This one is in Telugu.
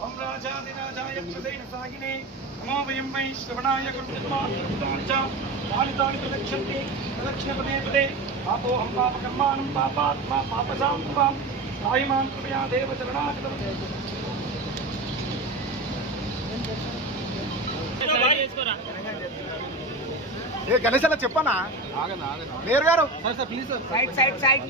ओम राजाधिराजाय प्रदेन सागिने नमो वयं वै श्रवणाय गुरुत्वाच पालितानि प्रदक्षन्ति प्रदक्षिण पदे पदे पापो हम पापकर्माणं पापात्मा पापसां त्वां सायमां कृपया देव चरणागतं ఏ గణేష్ అలా చెప్పనా మేయర్ గారు సైడ్